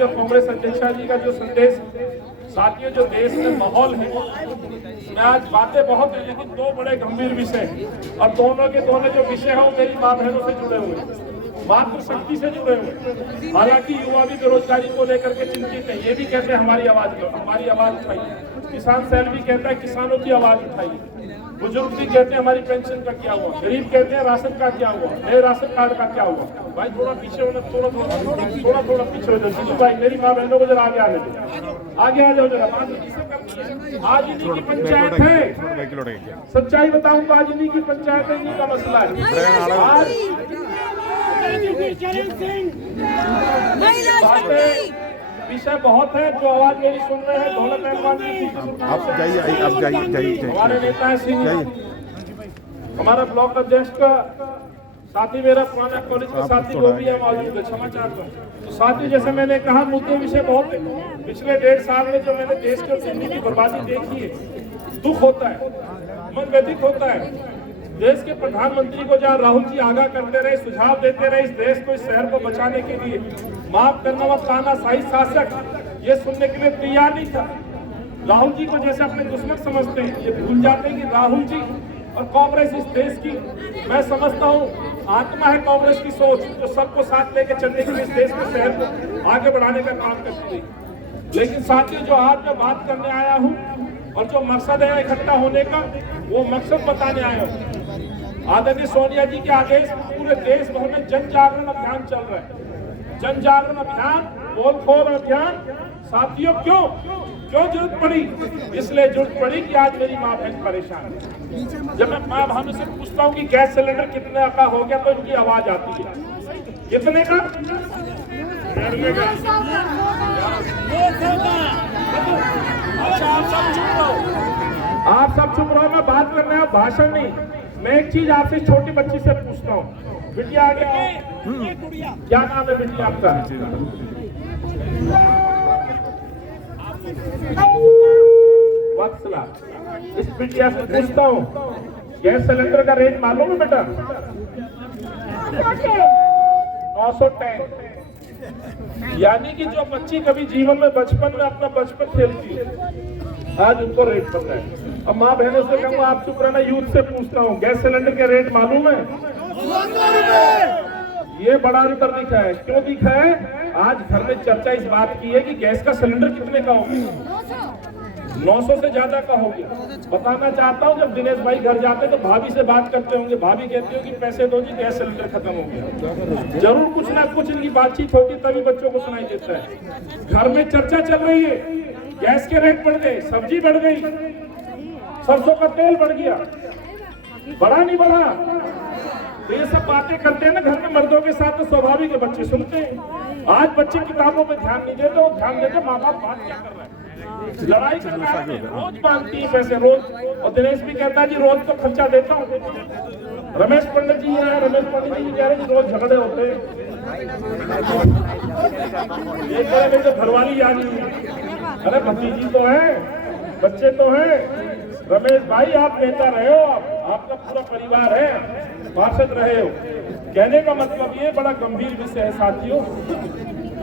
जी और कांग्रेस अध्यक्षा जी का जो संदेश, साथियों जो देश में माहौल है, मैं आज बातें बहुत है लेकिन दो बड़े गंभीर विषय हैं और दोनों के दोनों जो विषय हैं वो मेरी माँ बहनों से जुड़े हुए हैं, मातृशक्ति से जुड़े हुए। हालांकि युवा भी बेरोजगारी को लेकर के चिंतित है, ये भी कहते हैं हमारी आवाज उठाइए। किसान सेल भी कहता है किसानों की आवाज उठाइए। बुजुर्ग भी कहते हैं हमारी पेंशन का क्या हुआ, गरीब कहते हैं राशन का क्या हुआ, नए राशन कार्ड का क्या हुआ। भाई थोड़ा पीछे होना, थोड़ा पीछे हो जाओ जीतू भाई, मेरी माँ बहनों को जरा आगे आने दो, आगे आ जाओ जरा। आज इन्हीं की पंचायत है, सच्चाई बताऊं तो आज इन्हीं की पंचायत है, इन्हीं का मसला है। विषय बहुत है, जो आवाज मेरी सुन रहे हैं दौलत पहलवान जी, आप जाइए हमारे नेता है सिंह, हमारा ब्लॉक अध्यक्ष का साथी, मेरा पुराना कॉलेज का साथी वो भी है मौजूद है, क्षमा तो साथी जैसे मैंने कहा मुद्दे विषय बहुत है। पिछले 1.5 साल में जो मैंने देश के जिंदगी की बर्बादी देखी है, दुख होता है, मन व्यथित होता है। देश के प्रधानमंत्री को जहाँ राहुल जी आगाह करते रहे, सुझाव देते रहे इस देश को, इस शहर को बचाने के लिए, माफ करना व तानाशाही शासक ये सुनने के लिए तैयार नहीं था। राहुल जी को जैसे अपने दुश्मन समझते हैं, ये भूल जाते हैं कि राहुल जी और कांग्रेस इस देश की, मैं समझता हूँ आत्मा है कांग्रेस की सोच, जो सबको साथ लेके चलने के लिए इस देश को, शहर को आगे बढ़ाने का काम करती रही। लेकिन साथियों जो आज मैं बात करने आया हूँ और जो मकसद है इकट्ठा होने का, वो मकसद बताने आया हूँ। आदरणीय सोनिया जी के आदेश पूरे देश भर में जन जागरण अभियान चल रहा है। जन जागरण अभियान, पोल खोल अभियान। साथियों क्यों जरूरत पड़ी? इसलिए जरूरत पड़ी कि आज मेरी माँ बहन परेशान है। जब मैं माँ बहनों से पूछता हूँ कि गैस सिलेंडर कितने का हो गया, तो इनकी आवाज आती है कितने का? अच्छा आप सब चुप रहो, मैं बात करना है, भाषण नहीं। मैं एक चीज आपसे छोटी बच्ची से पूछता हूँ, बिटिया आ गया, क्या नाम है बिटिया आपका? वत्सला। इस बिटिया से पूछता हूँ, गैस सिलेंडर का रेट मालूम है बेटा? 910। यानी कि जो बच्ची कभी जीवन में बचपन में अपना बचपन खेलती है, आज उनको रेट पता है। अब माँ बहनों से कहूँ आप चुप रहना, यूथ से पूछता हूँ, गैस सिलेंडर के रेट मालूम है? ये बड़ा अंतर दिखा है। क्यों दिखा है? आज घर में चर्चा इस बात की है कि गैस का सिलेंडर कितने का हो गया, 900 से ज्यादा का हो गया। बताना चाहता हूँ, जब दिनेश भाई घर जाते तो भाभी से बात करते होंगे, भाभी कहती होगी पैसे दो जी गैस सिलेंडर खत्म हो गया। जरूर कुछ ना कुछ इनकी बातचीत होगी, तभी बच्चों को सुनाई देता है। घर में चर्चा चल रही है, गैस के रेट बढ़ गए, सब्जी बढ़ गई, सरसों का तेल बढ़ गया, बढ़ा नहीं बढ़ा। तो ये सब बातें करते हैं ना घर में मर्दों के साथ, तो स्वाभाविक है बच्चे सुनते हैं। आज बच्चे किताबों पे ध्यान नहीं देते, वो ध्यान देते माँ बाप बात क्या कर रहे हैं, लड़ाई कर रहा है, रोज मांगती है पैसे रोज। और दिनेश भी कहता है जी रोज तो खर्चा देता हूँ। रमेश पंडित जी है, रमेश पंडित जी कह रहे हैं रोज झगड़े होते हैं। एक तरह में जो घरवाली आ रही है, अरे भतीजी तो है, बच्चे तो हैं। रमेश भाई आप नेता रहे हो, आपका पूरा परिवार है, पार्षद रहे हो। कहने का मतलब ये बड़ा गंभीर विषय है साथियों।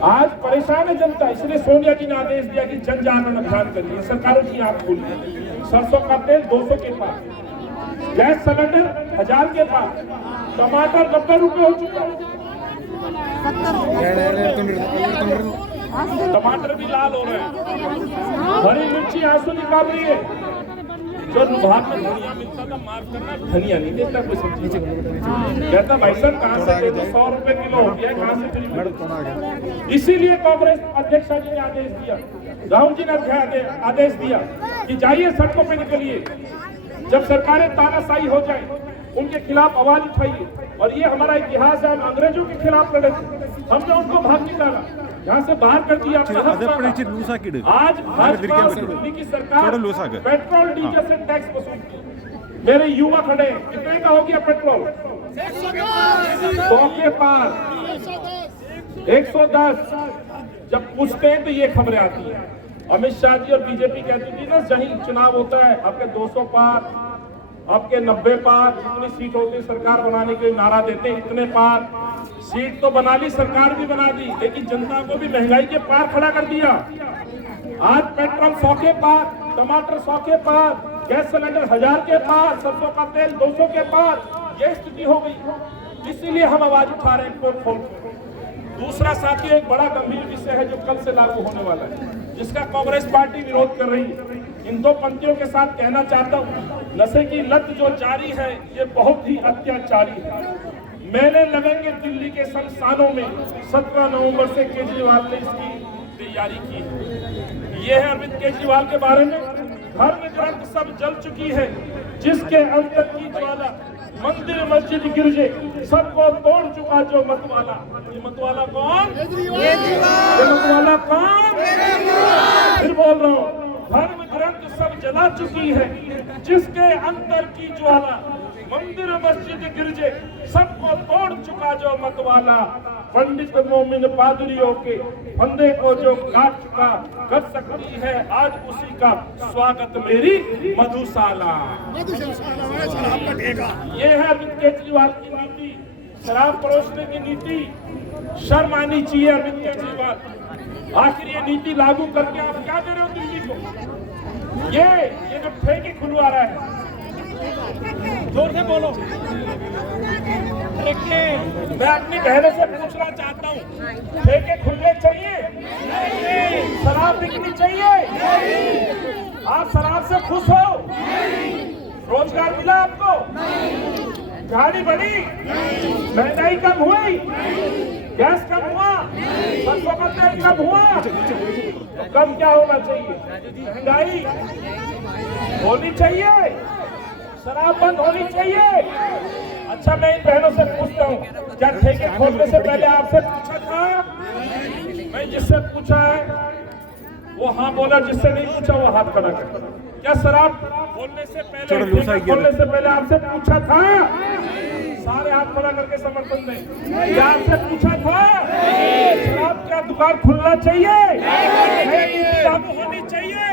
आज परेशान है जनता, इसलिए सोनिया जी ने आदेश दिया कि जन जागरण अभियान करिए, सरकारों की आंख खोलिए। सरसों का तेल 200 के पास, गैस सिलेंडर 1000 के पास, टमाटर 90 रुपए हो चुका है, टमाटर भी लाल हो रहे हैं, हरी मिर्ची आंसू निकाल रही है। जो विभाग में धनिया मिलता था, माफ करना, धनिया नहीं देता कोई सब्जी। कहता भाई साहब कहाँ से दे दो, 100 रुपए किलो हो गया, कहाँ से फ्री? इसीलिए कांग्रेस अध्यक्षा जी ने आदेश दिया, राहुल जी ने आदेश दिया कि जाइए सड़कों पे निकलिए, जब सरकारें तानाशाही हो जाए उनके खिलाफ आवाज उठाइए। और ये हमारा इतिहास है, हम अंग्रेजों के खिलाफ लड़े, हमने उनको भाग निकाला, यहाँ से बाहर कर दिया। आज भाजपा दिल्ली की सरकार पेट्रोल डीजल से टैक्स वसूलती। मेरे युवा खड़े, कितने का हो गया पेट्रोल? 100 के पार, 110। जब पूछते हैं तो ये खबरें आती हैं। अमित शाह जी और बीजेपी कहती थी ना, जहीं चुनाव होता है आपके 200 पार, आपके 90 पार, इतनी सीट होती है, सरकार बनाने के लिए नारा देते हैं इतने पार। सीट तो बना ली, सरकार भी बना दी, लेकिन जनता को भी महंगाई के पार खड़ा कर दिया। आज पेट्रोल 100 के पार, टमाटर 100 के पार, गैस सिलेंडर 1000 के पार, सरसों का तेल 200 के पार, ये स्थिति हो गई। इसीलिए हम आवाज उठा रहे हैं पोल खोल। दूसरा साथी एक बड़ा गंभीर विषय है जो कल से लागू होने वाला है, जिसका कांग्रेस पार्टी विरोध कर रही है। इन दो पंक्तियों के साथ कहना चाहता हूँ, नशे की लत जो जारी है ये बहुत ही अत्याचारी है। मेले लगेंगे दिल्ली के शमशानों में, 17 नवंबर से केजरीवाल ने इसकी तैयारी की है। ये है अरविंद केजरीवाल के बारे में। धर्म ग्रंथ सब जल चुकी है, जिसके अंतर की ज्वाला, मंदिर मस्जिद गिरजे सबको तोड़ चुका जो मतवाला। ये मतवाला कौन? ये मतवाला कौन? फिर बोल रहा हूँ, धर्म ग्रंथ सब जला चुकी है, जिसके अंतर की ज्वाला, मंदिर मस्जिद गिरजे सबको तोड़ चुका जो मतवाला। पंडित मोमिन पादरियों के फंदे को जो काट चुका, कर सकती है आज उसी का स्वागत मेरी मधुशाला। ये है अरविंद केजरीवाल की नीति, शराब परोसने की नीति। शर्म आनी चाहिए अरविंद केजरीवाल। आखिर ये नीति लागू करके आप क्या दे रहे हो दिल्ली को? ये जो ठेके खुलवा रहा है, जोर से बोलो। मैं अपनी बहनों से पूछना चाहता हूँ, ठेके खुलने चाहिए? शराब बिकनी चाहिए? आप शराब से खुश हो? रोजगार मिला आपको? गाड़ी बढ़ी? महंगाई कम हुई? गैस कम हुआ? सरसों का तेल कम हुआ? तो कम क्या होना चाहिए? महंगाई होनी चाहिए, शराब बंद होनी चाहिए। अच्छा, मैं इन बहनों से पूछता हूँ, क्या ठेके खोलने से पहले आपसे पूछा था? मैं जिससे पूछा है वो हाँ बोला, जिससे नहीं पूछा वो हाथ खड़ा कर। क्या शराब खोलने से पहले, ठेके खोलने से पहले आपसे पूछा था? सारे हाथ खड़ा करके समर्थन दें। क्या आपसे पूछा था शराब क्या दुकान खुलना चाहिए, लागू होनी चाहिए,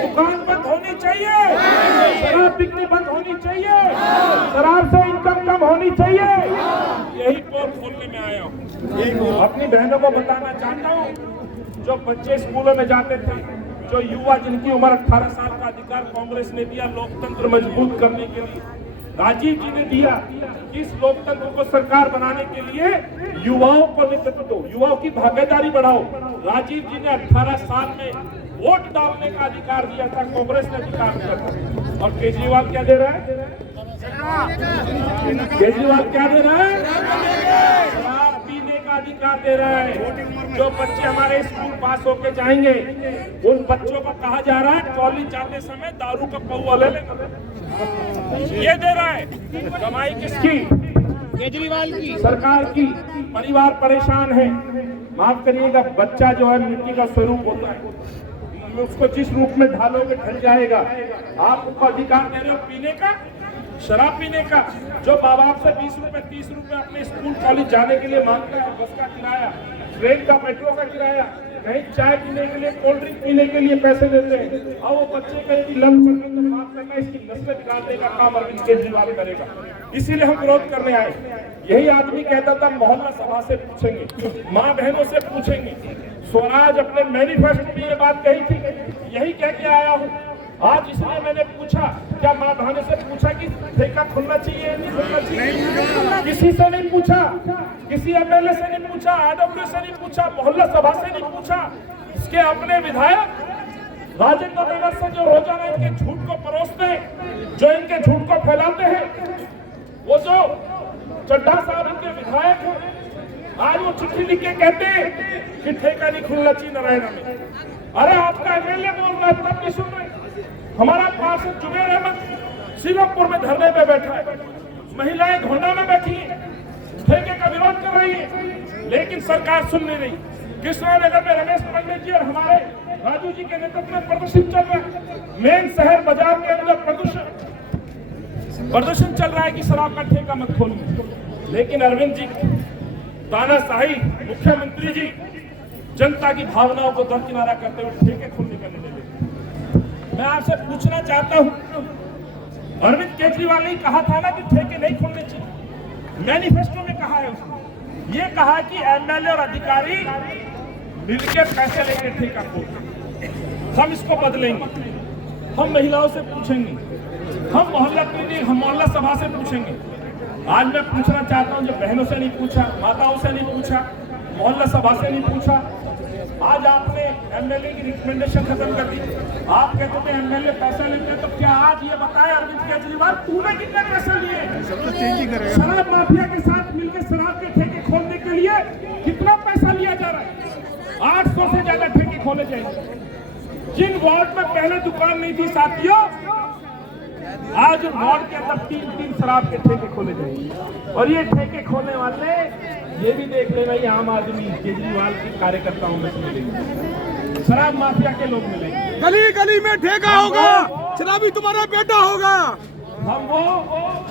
दुकान बंद होनी चाहिए, शराब बिकनी बंद होनी चाहिए, शराब से इनकम कम होनी चाहिए? यही पोल खोलने में आया हूँ। अपनी बहनों को बताना चाहता हूँ, जो बच्चे स्कूलों में जाते थे, जो युवा जिनकी उम्र 18 साल का अधिकार कांग्रेस ने दिया लोकतंत्र मजबूत करने के लिए, राजीव जी ने दिया। इस लोकतंत्र को सरकार बनाने के लिए युवाओं को नेतृत्व दो, युवाओं की भागीदारी बढ़ाओ। राजीव जी ने 18 साल में वोट डालने का अधिकार दिया था, कांग्रेस ने अधिकार दिया था। और केजरीवाल क्या दे रहा है? केजरीवाल क्या दे रहा है? शराब पीने का अधिकार दे रहा है। जो बच्चे हमारे स्कूल पास होके जाएंगे, उन बच्चों को कहा जा रहा है कॉलेज जाते समय दारू का पौवा ले लेना। ये दे रहा है। कमाई किसकी? केजरीवाल की, सरकार की। परिवार परेशान है। माफ करिएगा, बच्चा जो है मिट्टी का स्वरूप होता है, उसको जिस रूप में ढालोगे ढल जाएगा। आप उसको अधिकार दे रहे हो पीने का, शराब पीने का। जो माँ बाप से 20 रुपए 30 रुपए अपने स्कूल कॉलेज जाने के लिए मांगता है, बस का किराया, ट्रेन का, मेट्रो का किराया, कहीं चाय पीने के लिए, कोल्ड ड्रिंक पीने के लिए पैसे देते हैं, और वो बच्चे का यदि लत पड़ने तो माफ करना, इसकी नस्ल बिगाड़ने का काम अरविंद केजरीवाल करेगा। इसीलिए हम विरोध करने आए। यही आदमी कहता था मोहल्ला सभा से पूछेंगे, माँ बहनों से पूछेंगे। स्वराज अपने मैनिफेस्टो में ये बात कही थी, यही कह के आया हूँ। आज इसलिए मैंने पूछा, क्या माँ बहनों से पूछा कि ठेका खुलना चाहिए नहीं खुलना चाहिए? किसी से नहीं पूछा, किसी एमएलए से नहीं पूछा, आरडब्ल्यू से नहीं पूछा, मोहल्ला सभा से नहीं पूछा। इसके अपने विधायक राजेंद्र नगर से जो रोजाना इनके झूठ को परोसते हैं, जो इनके झूठ को फैलाते हैं, वो जो चड्ढा साहब इनके विधायक हैं, आज वो चिट्ठी लिख के कहते हैं कि ठेका नहीं खुलना चाहिए नारायण में। अरे आपका एमएलए बोल रहा है तब नहीं सुन रहे। हमारा पार्षद जुबेर अहमद शिवपुर में धरने पे बैठा है, महिलाएं घोंडा में बैठी हैं, ठेके का विरोध कर रही है, लेकिन सरकार सुन नहीं रही। कृष्णानगर में रमेश पंडित जी और हमारे राजू जी के नेतृत्व में प्रदर्शन चल रहा है। मेन शहर बाजार के अंदर प्रदर्शन चल रहा है कि शराब का ठेका मत खोलो। लेकिन अरविंद जी तानाशाही मुख्यमंत्री जी जनता की भावनाओं को दरकिनारा करते हुए ठेके खोलने का निर्णय लेते। मैं आपसे पूछना चाहता हूं, अरविंद केजरीवाल ने कहा था ना कि ठेके नहीं खोलने चाहिए, मैनिफेस्टो में कहा है उसने। ये कहा कि एमएलए और अधिकारी मिलकर पैसे लेके ठेका खोलते। हम इसको बदलेंगे, हम महिलाओं से पूछेंगे, हम मोहल्ला क्लिनिक, हम मोहल्ला सभा से पूछेंगे। आज मैं पूछना चाहता हूं, जो बहनों से नहीं पूछा, माताओं से नहीं पूछा, मोहल्ला सभा से नहीं पूछा। आज आपने एमएलए की रिकमेंडेशन खत्म कर दी। आप कहते थे एमएलए पैसा लेते हैं, तो क्या आज ये बताए अरविंद केजरीवाल तूने कितने पैसे लिए? शराब माफिया के साथ मिलकर शराब के ठेके खोलने के लिए कितना पैसा लिया जा रहा है? 800 से ज्यादा ठेके खोले जाएंगे। जिन वार्ड में पहले दुकान नहीं थी साथियों, आज वार्ड के अंदर 3-3 शराब के ठेके खोले जाएंगे। और ये ठेके खोलने वाले ये भी देख ले भाई, आम आदमी केजरीवाल के कार्यकर्ताओं में मिलेंगे, शराब माफिया के लोग मिलेंगे। गली गली में ठेका होगा, शराबी तुम्हारा बेटा होगा। हम वो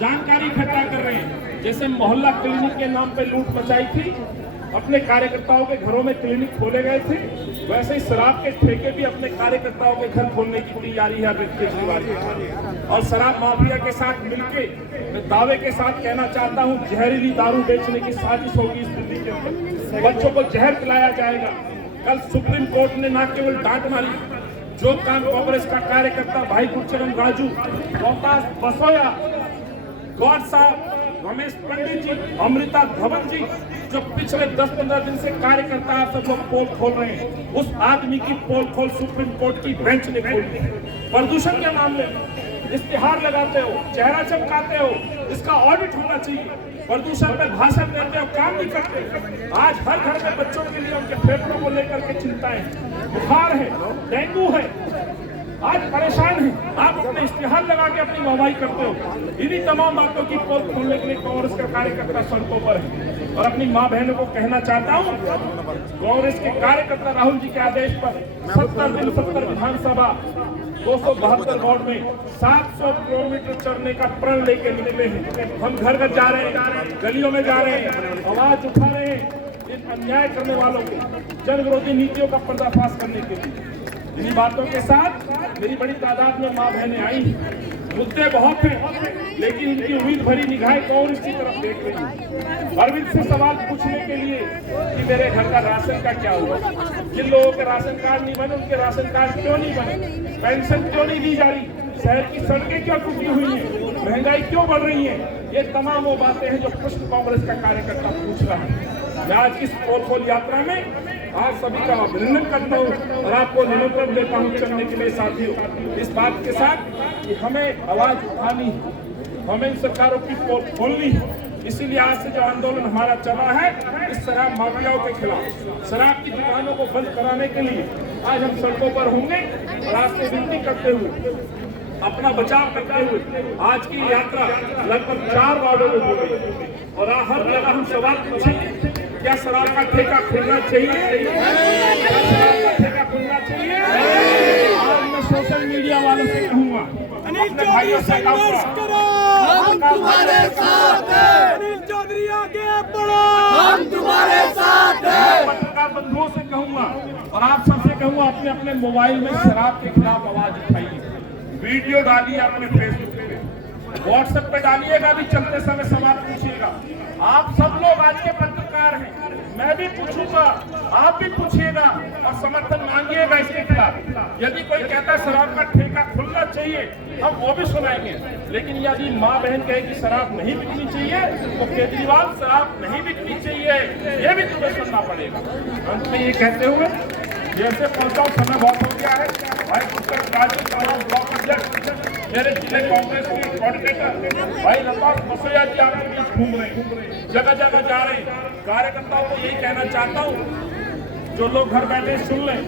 जानकारी इकट्ठा कर रहे हैं। जैसे मोहल्ला क्लिनिक के नाम पे लूट मचाई थी, अपने कार्यकर्ताओं के घरों में क्लिनिक खोले गए थे, वैसे ही शराब के ठेके भी अपने कार्यकर्ताओं के घर खोलने की तैयारी है अरविंद केजरीवाल की। और शराब माफिया के साथ मिलके मैं दावे के साथ कहना चाहता हूं, जहरीली दारू बेचने की साजिश होगी इस दिल्ली के अंदर। बच्चों को जहर पिलाया जाएगा। कल सुप्रीम कोर्ट ने न केवल डांट मारी, जो काम कांग्रेस का कार्यकर्ता भाई गुरचरण राजू, रोहतास बसोया, गौर साहब, रमेश पंडित जी, अमृता धवन जी, जो पिछले 10-15 दिन से कार्यकर्ता आप सब लोग पोल खोल रहे हैं, उस आदमी की पोल खोल सुप्रीम कोर्ट की बेंच ने खोल दी। प्रदूषण के मामले में इश्तिहार लगाते हो, चेहरा चमकाते हो, इसका ऑडिट होना चाहिए। प्रदूषण में भाषण देते हो, काम नहीं करते। आज हर घर में बच्चों के लिए उनके फेफड़ों को लेकर के चिंताएं, बुखार है, डेंगू है, आज परेशान हैं। आप अपने इश्तिहार लगा के अपनी वाहवाही करते हो। इन्हीं तमाम बातों की पोल खोलने के लिए कांग्रेस का कार्यकर्ता सड़कों पर है। और अपनी माँ बहनों को कहना चाहता हूँ, कांग्रेस के कार्यकर्ता राहुल जी के आदेश पर 70 दिन 70 विधानसभा 272 वार्ड में 700 किलोमीटर चलने का प्रण लेके निकले हैं। हम घर घर जा रहे हैं, गलियों में जा रहे हैं, आवाज उठा रहे हैं इन अन्याय करने वालों को, जन विरोधी नीतियों का पर्दाफाश करने के लिए। इन्हीं बातों के साथ मेरी बड़ी तादाद में माँ बहनें आई। मुद्दे बहुत हैं, लेकिन इनकी उम्मीद भरी निगाहें कांग्रेस की तरफ देख रही है। अरविंद से सवाल पूछने के लिए कि मेरे घर का राशन का क्या हुआ, जिन लोगों के राशन कार्ड नहीं बने उनके राशन कार्ड क्यों नहीं बने, पेंशन क्यों नहीं दी जा रही, शहर की सड़कें क्यों टूटी हुई हैं, महंगाई क्यों बढ़ रही है, ये तमाम वो बातें हैं जो प्रश्न कांग्रेस का कार्यकर्ता पूछ रहा है। मैं आज की पोल खोल यात्रा में आप सभी का अभिनंदन करता हूँ और आपको निमंत्रण देता हूँ चलने के लिए साथियों, इस बात के साथ कि हमें आवाज उठानी है, हमें इन सरकारों की पोल खोलनी है। इसीलिए आज से जो आंदोलन हमारा चला है इस शराब माफियाओं के खिलाफ, शराब की दुकानों को बंद कराने के लिए आज हम सड़कों पर होंगे। और आज से विनती करते हुए, अपना बचाव करते हुए आज की यात्रा लगभग 4 वार्डों में हो गई। और हर जगह हम सवाल पूछेंगे, क्या शराब का ठेका खुलना चाहिए? क्या शराब का ठेका खुलना चाहिए? आज मैं सोशल मीडिया वालों से कहूँगा, अपने भाइयों से कहूँगा, हम तुम्हारे साथ हैं। अनिल चौधरी आगे बढ़ो, हम तुम्हारे साथ हैं। पत्रकार बंधुओं से कहूँगा और आप सबसे कहूँगा, अपने अपने मोबाइल में शराब के खिलाफ आवाज उठाइए, वीडियो डालिए अपने फेसबुक पे, व्हाट्सएप पे डालिएगा, भी चलते समय सवाल पूछिएगा। आप सब लोग आज के पत्रकार हैं, मैं भी पूछूंगा, आप भी पूछिएगा और समर्थन मांगिएगा इसके खिलाफ। यदि कोई कहता है शराब का ठेका खुलना चाहिए, हम वो भी सुनाएंगे। लेकिन यदि माँ बहन कहे कि शराब नहीं बिकनी चाहिए, तो केजरीवाल शराब नहीं बिकनी चाहिए, ये भी तुम्हें सुनना पड़ेगा। अंत में ये कहते हुए जैसे पहुंचा, समय बहुत हो गया है। भाई गुरचरण राजू तमाम ब्लॉक अध्यक्ष, मेरे जिले कांग्रेस के कोऑर्डिनेटर भाई लतास बसोया जी आपके बीच घूम रहे हैं, जगह जगह जा रहे हैं। कार्यकर्ताओं को यही कहना चाहता हूँ, जो लोग घर बैठे सुन लें,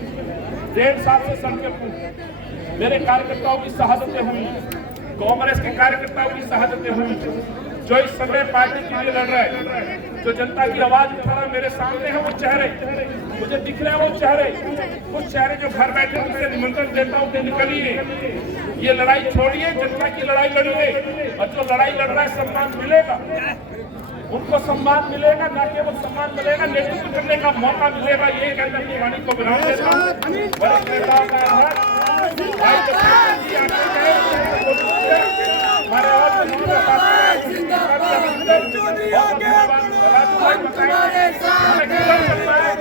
1.5 साल से संकल्प मेरे कार्यकर्ताओं की शहादतें हुई, कांग्रेस के कार्यकर्ताओं की शहादतें हुई, जो इस समय पार्टी के लिए लड़ रहा है, जो जनता की आवाज उठा रहा है। मेरे सामने है वो चेहरे, मुझे दिख रहे हैं वो चेहरे, कुछ चेहरे जो घर बैठे उनसे निमंत्रण देता हूँ कि निकलिए, ये लड़ाई छोड़िए, जनता की लड़ाई लड़िए। और जो लड़ाई लड़ रहा है सम्मान मिलेगा, उनको सम्मान मिलेगा, न केवल सम्मान मिलेगा, नेतृत्व करने का मौका मिलेगा। ये कहकर अपनी वाणी को विराम देता हूँ। वरिष्ठ नेताओं का आभार, हमारे और हम तुम्हारे साथ हैं।